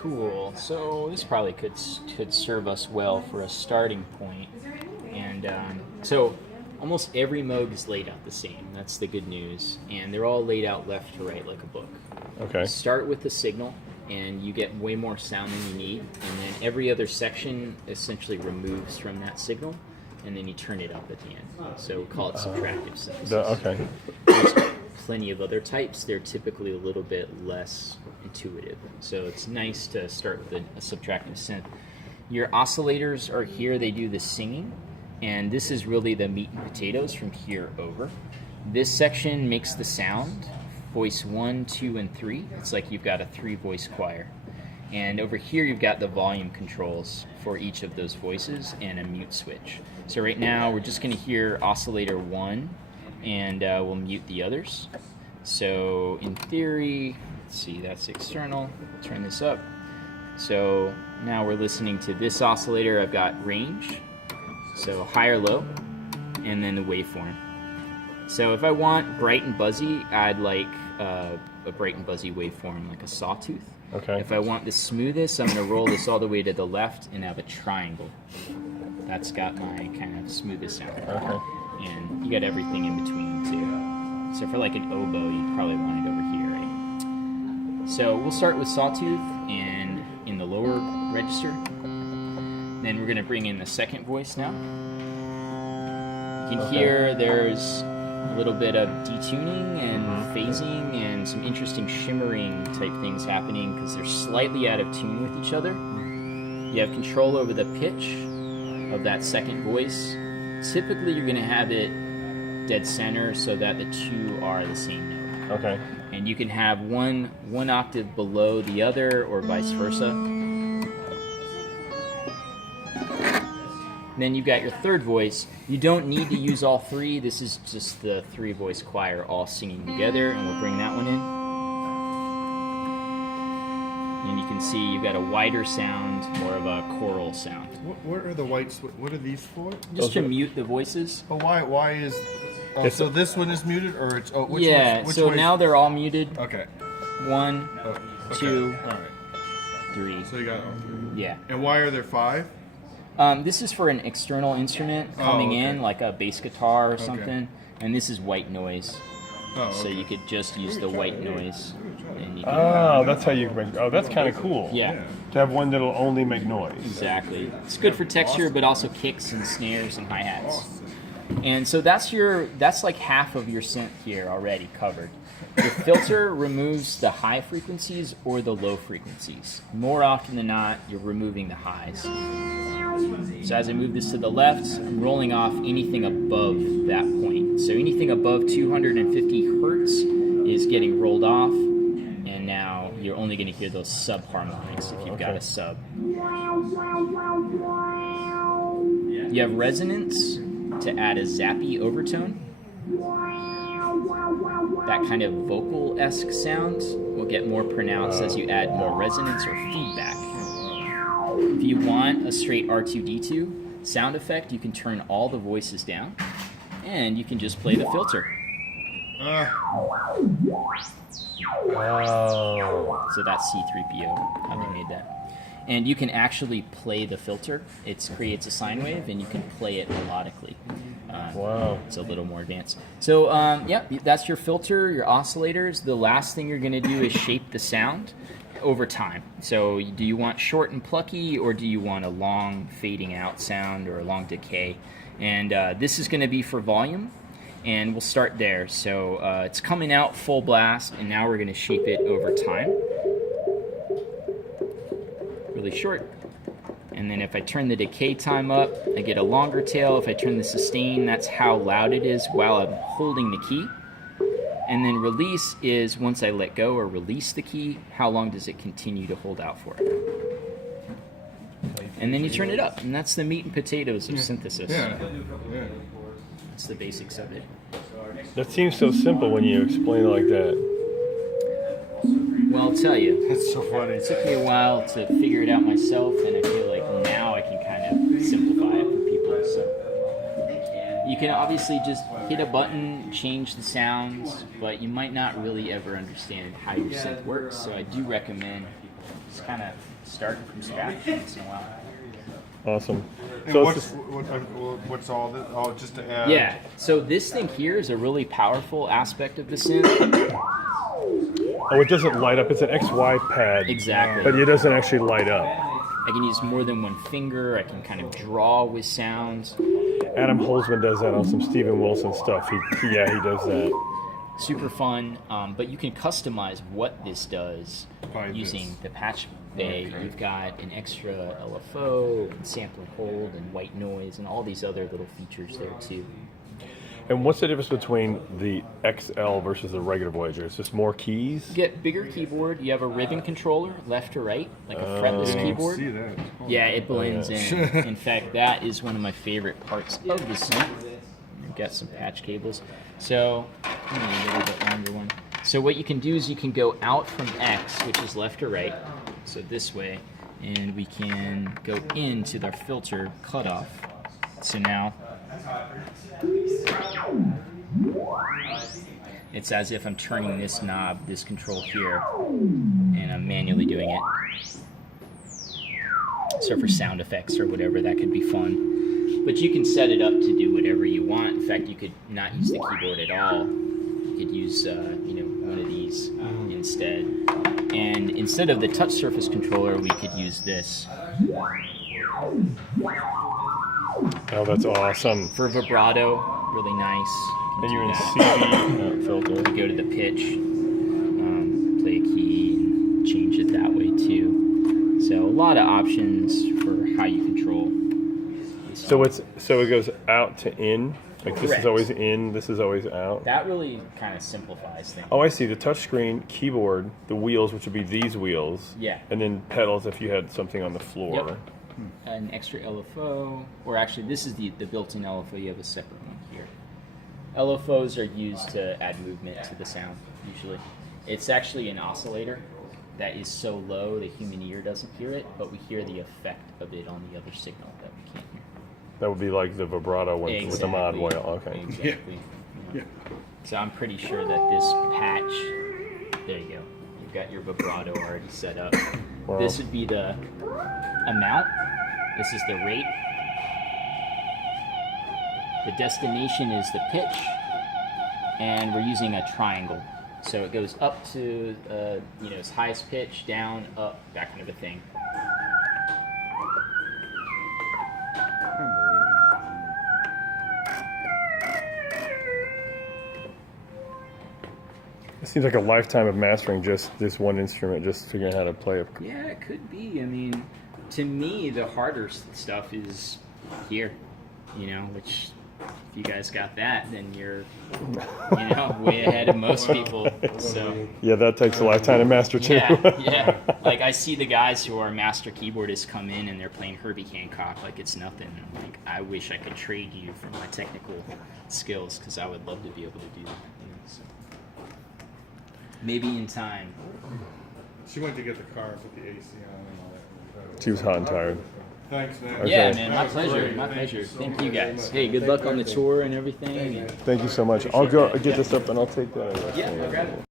Cool. So this probably could serve us well for a starting point. And so almost every Moog is laid out the same. That's the good news. And they're all laid out left to right like a book. Okay. Start with the signal, and you get way more sound than you need. And then every other section essentially removes from that signal, and then you turn it up at the end. So we call it subtractive synthesis. Okay. There's plenty of other types. They're typically a little bit less intuitive. So it's nice to start with a subtractive synth. Your oscillators are here. They do the singing. And this is really the meat and potatoes from here over. This section makes the sound, voice 1, 2, and 3. It's like you've got a 3-voice choir. And over here you've got the volume controls for each of those voices and a mute switch. So right now we're just going to hear oscillator 1, and we'll mute the others. So in theory, let's see, that's external. Turn this up. So now we're listening to this oscillator. I've got range. So high or low, and then the waveform. So if I want bright and buzzy, I'd like a bright and buzzy waveform, like a sawtooth. Okay. If I want the smoothest, I'm going to roll this all the way to the left and have a triangle. That's got my kind of smoothest sound. Okay. And you got everything in between too. So for like an oboe, you'd probably want it over here, right? So we'll start with sawtooth and in the lower register. Then we're going to bring in the second voice now. You can hear there's a little bit of detuning and phasing and some interesting shimmering type things happening because they're slightly out of tune with each other. You have control over the pitch of that second voice. Typically you're going to have it dead center so that the two are the same note. Okay. And you can have one octave below the other or vice versa. Then you've got your third voice. You don't need to use all three. This is just the 3-voice choir all singing together, and we'll bring that one in. And you can see you've got a wider sound, more of a choral sound. What are the whites? What are these for? Just to mute the voices. But why is? Oh, so this one is muted, or it's which yeah. which so now they're all muted. Okay. 1, Okay. 2, All right. 3. So you got all 3. Yeah. And why are there 5? This is for an external instrument coming in, like a bass guitar or something. And this is white noise. Oh, So you could just use the white noise. And you can, Oh, that's how you make. Oh, that's kind of cool. yeah, To have one that'll only make noise. exactly. It's good for texture, but also kicks and snares and hi-hats. And so that's like half of your synth here already covered. The filter removes the high frequencies or the low frequencies. More often than not, you're removing the highs. So as I move this to the left, I'm rolling off anything above that point. So anything above 250 hertz is getting rolled off, and now you're only going to hear those sub-harmonics if you've got a sub. You have resonance to add a zappy overtone. That kind of vocal-esque sound will get more pronounced as you add more resonance or feedback. If you want a straight R2-D2 sound effect, you can turn all the voices down, and you can just play the filter. Oh. So that's C3PO, how they made that. And you can actually play the filter. It creates a sine wave, and you can play it melodically. Wow. It's a little more advanced. So, yeah, that's your filter, your oscillators. The last thing you're going to do is shape the sound over time. So do you want short and plucky, or do you want a long fading out sound or a long decay? And this is going to be for volume, and we'll start there. So it's coming out full blast, and now we're going to shape it over time. Really short. And then if I turn the decay time up, I get a longer tail. If I turn the sustain, that's how loud it is while I'm holding the key. And then release is once I let go or release the key, how long does it continue to hold out for? And then you turn it up, and that's the meat and potatoes of synthesis. Yeah. It's the basics of it. That seems so simple when you explain it like that. tell you, That's so funny. it took me a while to figure it out myself, and I feel like now I can kind of simplify it for people. So you can obviously just hit a button, change the sounds, but you might not really ever understand how your synth works. So I do recommend just kind of starting from scratch once in a while. Awesome. And So what's all this? Oh, just to add. Yeah. So this thing here is a really powerful aspect of the synth. oh, it doesn't light up. It's an XY pad. Exactly. But it doesn't actually light up. I can use more than one finger. I can kind of draw with sounds. Adam Holzman does that on some Steven Wilson stuff. He does that. Super fun, but you can customize what this does By using this. the patch bay. You've got an extra LFO, and sample and hold, and white noise, and all these other little features there too. And what's the difference between the XL versus the regular Voyager? It's just more keys? You get bigger keyboard. You have a ribbon controller, left to right, like a fretless keyboard. See that? Yeah, it blends in. In fact, that is one of my favorite parts of the synth. I've got some patch cables. So, I need a little bit longer one. So what you can do is you can go out from X, which is left to right, so this way, and we can go into the filter cutoff. So now, it's as if I'm turning this knob, this control here, and I'm manually doing it. So for sound effects or whatever, that could be fun. But you can set it up to do whatever you want. In fact, you could not use the keyboard at all. You could use, one of these instead. And instead of the touch surface controller, we could use this. Oh, that's awesome. For vibrato, really nice. And you're in that. CB filter. You go to the pitch, play a key, and change it that way too. So a lot of options for how you control. So it goes out to in. Like this Correct. is always in. This is always out. That really kind of simplifies things. Oh, I see. The touchscreen, keyboard, the wheels, which would be these wheels. Yeah. And then pedals if you had something on the floor. Yep. An extra LFO, or actually this is the built-in LFO. You have a separate one here. LFOs are used to add movement to the sound, usually. It's actually an oscillator that is so low the human ear doesn't hear it, but we hear the effect of it on the other signal that we can't hear. That would be like the vibrato with the mod Exactly. oil. Okay. Exactly. Yeah. So I'm pretty sure that this patch, there you go. You've got your vibrato already set up. Wow. This would be the amount. This is the rate. The destination is the pitch, and we're using a triangle. So it goes up to its highest pitch, down, up, that kind of a thing. It seems like a lifetime of mastering just this one instrument, just figuring out how to play it. Yeah, it could be. I mean, to me, the harder stuff is here, which if you guys got that, then you're, way ahead of most people. So Yeah, that takes a lifetime to master too. yeah. Like I see the guys who are master keyboardists come in and they're playing Herbie Hancock like it's nothing. I'm like, I wish I could trade you for my technical skills because I would love to be able to do that. So. Maybe in time. She went to get the car, put the AC on and all that. She was hot and tired. Thanks, man. Okay. Yeah, man, my That was pleasure. great. My Thank pleasure. you so Thank much. you guys. Hey, good luck on the tour and everything. And Thank you so much. I'll get this up and I'll take that. yeah, I'll grab it.